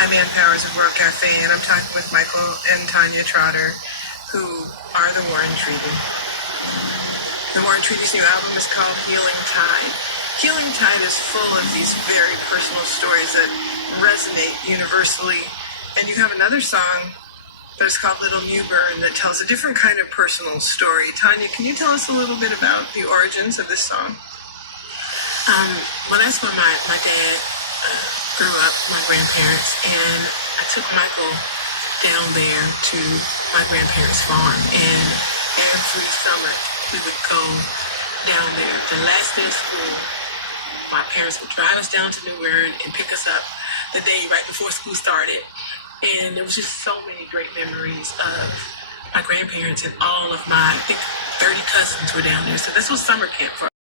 I'm Ann Powers of World Cafe, and I'm talking with Michael and Tanya Trotter, who are the War and Treaty. The War and Treaty's new album is called Healing Tide. Healing Tide is full of these very personal stories that resonate universally. And you have another song that is called Little Newburn that tells a different kind of personal story. Tanya, can you tell us a little bit about the origins of this song? Well, that's when my dad grew up, my grandparents, and I took Michael down there to my grandparents' farm, and every summer we would go down there. The last day of school, my parents would drive us down to New Bern and pick us up the day right before school started, and there was just so many great memories of my grandparents and all of my, I think 30 cousins were down there, so this was summer camp for